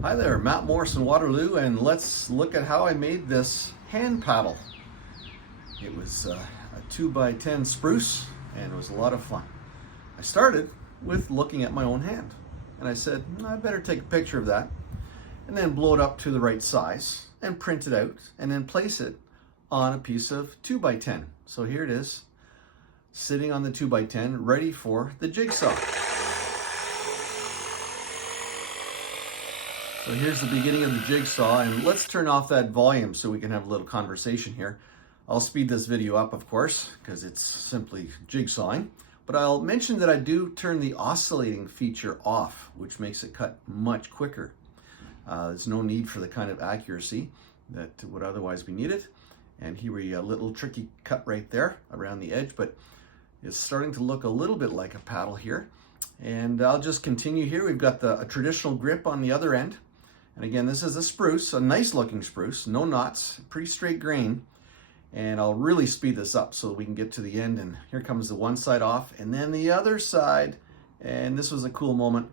Hi there, Matt Morris in Waterloo, and let's look at how I made this hand paddle. It was a 2x10 spruce, and it was a lot of fun. I started with looking at my own hand, and I said, I better take a picture of that, and then blow it up to the right size, and print it out, and then place it on a piece of 2x10. So here it is, sitting on the 2x10, ready for the jigsaw. So here's the beginning of the jigsaw, and let's turn off that volume so we can have a little conversation here. I'll speed this video up, of course, because it's simply jigsawing, but I'll mention that I do turn the oscillating feature off, which makes it cut much quicker. There's no need for the kind of accuracy that would otherwise be needed. And here we a little tricky cut right there around the edge, but it's starting to look a little bit like a paddle here. And I'll just continue here. We've got a traditional grip on the other end. And again, this is a spruce, a nice looking spruce, no knots, pretty straight grain. And I'll really speed this up so we can get to the end. And here comes the one side off and then the other side. And this was a cool moment.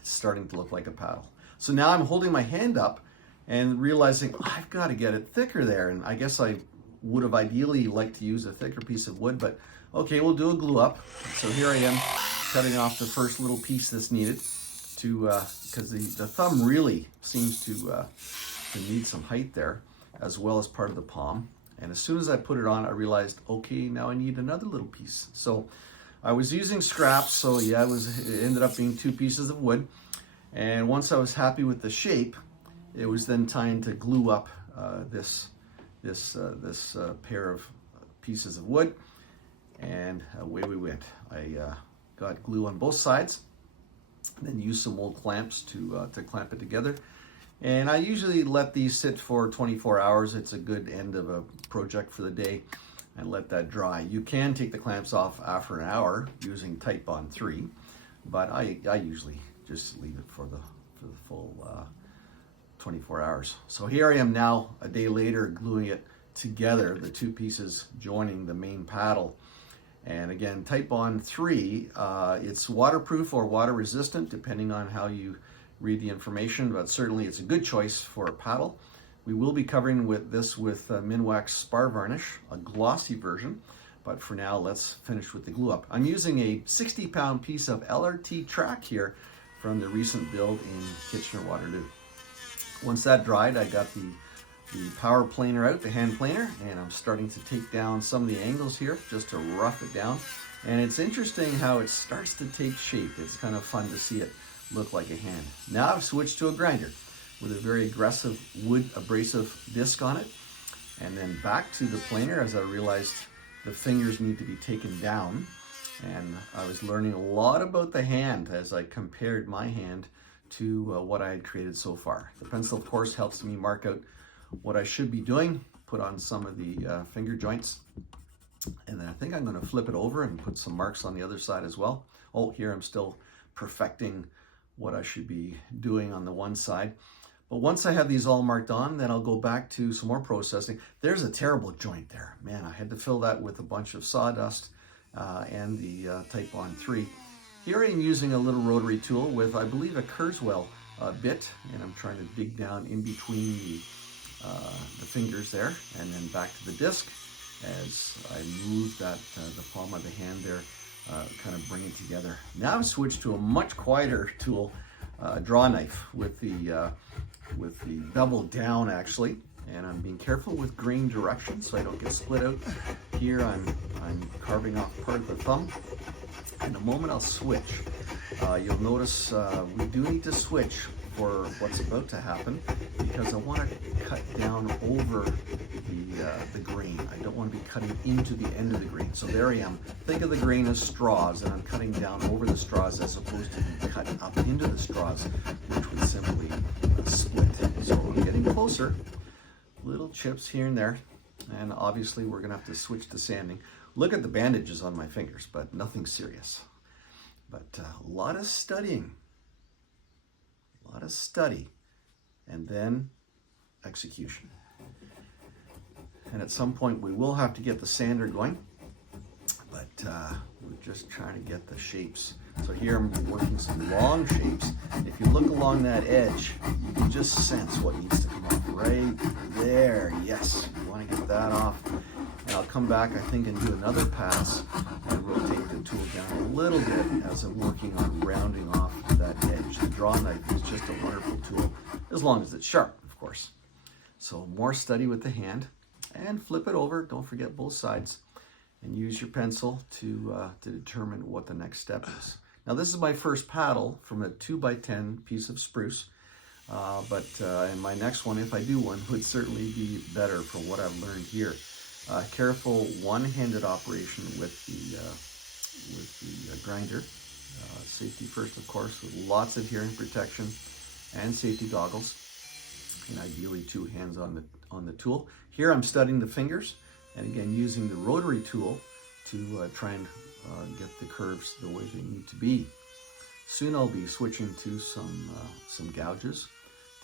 It's starting to look like a paddle. So now I'm holding my hand up and realizing I've got to get it thicker there. And I guess I would have ideally liked to use a thicker piece of wood, but okay, we'll do a glue up. So here I am cutting off the first little piece that's needed because the thumb really seems to need some height there, as well as part of the palm. And as soon as I put it on, I realized, okay, now I need another little piece. So I was using scraps, so yeah, it ended up being 2 pieces of wood. And once I was happy with the shape, it was then time to glue up this pair of pieces of wood, and away we went. I got glue on both sides, and then used some old clamps to clamp it together. And I usually let these sit for 24 hours. It's a good end of a project for the day, and let that dry. You can take the clamps off after an hour using Titebond 3, but I usually just leave it for the full 24 hours. So here I am now, a day later, gluing it together, the 2 pieces joining the main paddle. And again, Titebond 3, it's waterproof or water resistant, depending on how you read the information, but certainly it's a good choice for a paddle. We will be covering this with Minwax Spar Varnish, a glossy version, but for now, let's finish with the glue up. I'm using a 60-pound piece of LRT track here from the recent build in Kitchener-Waterloo. Once that dried, I got the power planer out, the hand planer, and I'm starting to take down some of the angles here just to rough it down. And it's interesting how it starts to take shape. It's kind of fun to see it look like a hand. Now I've switched to a grinder with a very aggressive wood abrasive disc on it, and then back to the planer as I realized the fingers need to be taken down. And I was learning a lot about the hand as I compared my hand to what I had created so far. The pencil, of course, helps me mark out what I should be doing, put on some of the finger joints, and then I think I'm going to flip it over and put some marks on the other side as well. Oh, here I'm still perfecting what I should be doing on the one side. But once I have these all marked on, then I'll go back to some more processing. There's a terrible joint there. Man, I had to fill that with a bunch of sawdust and the Titebond 3. Here I am using a little rotary tool with, I believe, a Kurzweil bit, and I'm trying to dig down in between the fingers there, and then back to the disc as I move the palm of the hand there, kind of bring it together. Now I've switched to a much quieter tool, draw knife with the bevel down actually, and I'm being careful with grain direction so I don't get split out. Here I'm carving off part of the thumb. In a moment I'll switch. You'll notice we do need to switch for what's about to happen because I want to cut down over the grain. I don't want to be cutting into the end of the grain. So there I am. Think of the grain as straws, and I'm cutting down over the straws as opposed to being cut up into the straws, which would simply split. So I'm getting closer. Little chips here and there, and obviously we're gonna have to switch to sanding. Look at the bandages on my fingers, but nothing serious. But a lot of studying, a lot of study, and then execution. And at some point we will have to get the sander going, but we're just trying to get the shapes So here I'm working some long shapes. If you look along that edge, you can just sense what needs to come off right there. Yes, you want to get that off. And I'll come back, I think, and do another pass and rotate the tool down a little bit as I'm working on rounding off that edge. The draw knife is just a wonderful tool, as long as it's sharp, of course. So more study with the hand, and flip it over. Don't forget both sides, and use your pencil to determine what the next step is. Now this is my first paddle from a 2x10 piece of spruce, but in my next one, if I do one, would certainly be better from what I've learned here. Careful one-handed operation with the grinder. Safety first, of course, with lots of hearing protection and safety goggles, and ideally 2 hands on the tool. Here I'm studying the fingers, and again using the rotary tool to try and get the curves the way they need to be. Soon I'll be switching to some gouges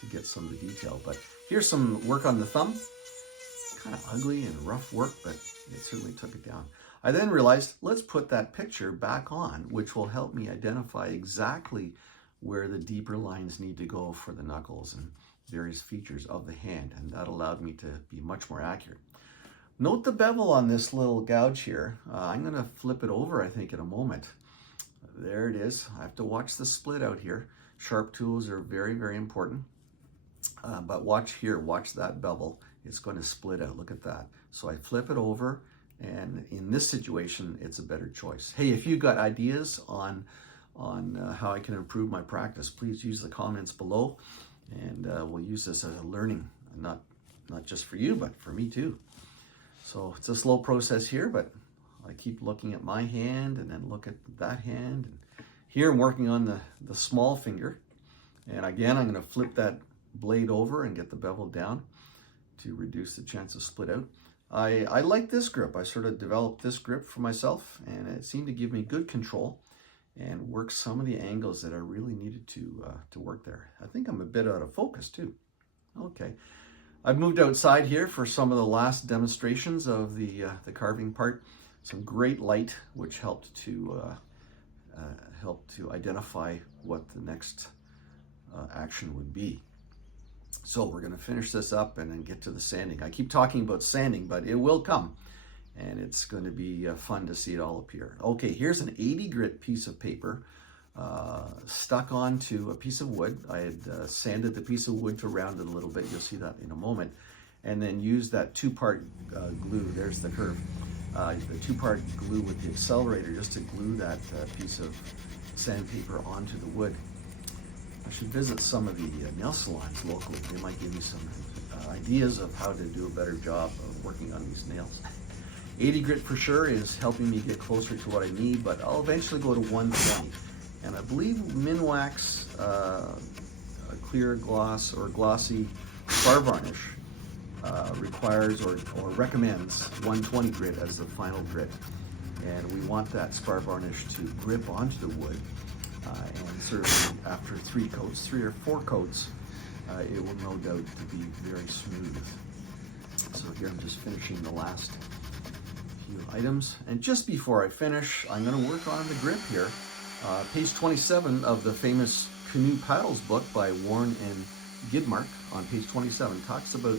to get some of the detail, but here's some work on the thumb. Kind of ugly and rough work, but it certainly took it down. I then realized, let's put that picture back on, which will help me identify exactly where the deeper lines need to go for the knuckles and various features of the hand, and that allowed me to be much more accurate. Note the bevel on this little gouge here. I'm going to flip it over, I think, in a moment. There it is. I have to watch the split out here. Sharp tools are very, very important. But watch here, watch that bevel. It's going to split out. Look at that. So I flip it over, and in this situation, it's a better choice. Hey, if you've got ideas on how I can improve my practice, please use the comments below, and we'll use this as a learning, not just for you, but for me too. So it's a slow process here, but I keep looking at my hand and then look at that hand. And here I'm working on the small finger, and again I'm going to flip that blade over and get the bevel down to reduce the chance of split out. I like this grip. I sort of developed this grip for myself, and it seemed to give me good control and work some of the angles that I really needed to work there. I think I'm a bit out of focus too. Okay, I've moved outside here for some of the last demonstrations of the carving part. Some great light, which helped to identify what the next action would be. So we're going to finish this up and then get to the sanding. I keep talking about sanding, but it will come, and it's going to be fun to see it all appear. Okay, here's an 80 grit piece of paper stuck onto a piece of wood. I had sanded the piece of wood to round it a little bit. You'll see that in a moment. And then used that 2-part glue. There's the curve. The 2-part glue with the accelerator just to glue that piece of sandpaper onto the wood. I should visit some of the nail salons locally. They might give me some ideas of how to do a better job of working on these nails. 80 grit for sure is helping me get closer to what I need, but I'll eventually go to 120. And I believe Minwax clear gloss or glossy spar varnish requires or recommends 120 grit as the final grit. And we want that spar varnish to grip onto the wood. And certainly after 3 or 4 coats, it will no doubt to be very smooth. So here I'm just finishing the last few items. And just before I finish, I'm going to work on the grip here. Page 27 of the famous Canoe Paddles book by Warren and Gidmark on page 27 talks about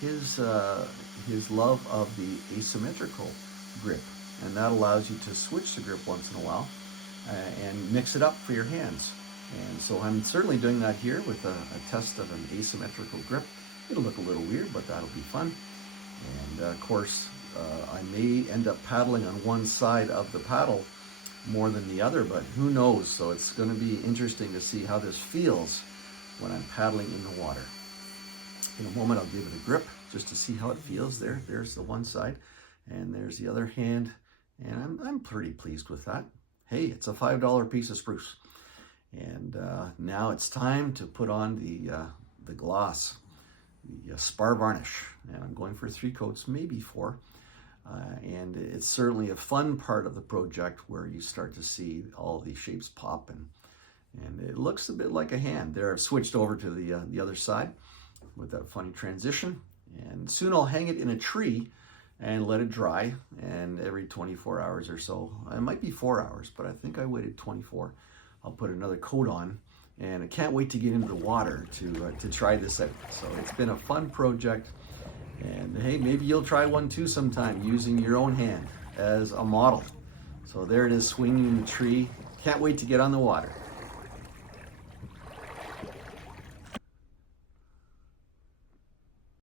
his love of the asymmetrical grip. And that allows you to switch the grip once in a while and mix it up for your hands. And so I'm certainly doing that here with a test of an asymmetrical grip. It'll look a little weird, but that'll be fun. And of course, I may end up paddling on one side of the paddle more than the other, but who knows? So it's going to be interesting to see how this feels when I'm paddling in the water. In a moment, I'll give it a grip just to see how it feels. There's the one side, and there's the other hand, and I'm pretty pleased with that. Hey, it's a $5 piece of spruce. And now it's time to put on the gloss, the spar varnish. And I'm going for 3 coats, maybe 4. And it's certainly a fun part of the project where you start to see all these shapes pop, and it looks a bit like a hand. There, I've switched over to the other side with that funny transition. And soon I'll hang it in a tree and let it dry. And every 24 hours or so, it might be 4 hours, but I think I waited 24. I'll put another coat on, and I can't wait to get into the water to try this out. So it's been a fun project, and hey, maybe you'll try one too sometime using your own hand as a model. So there it is, swinging in the tree. Can't wait to get on the water.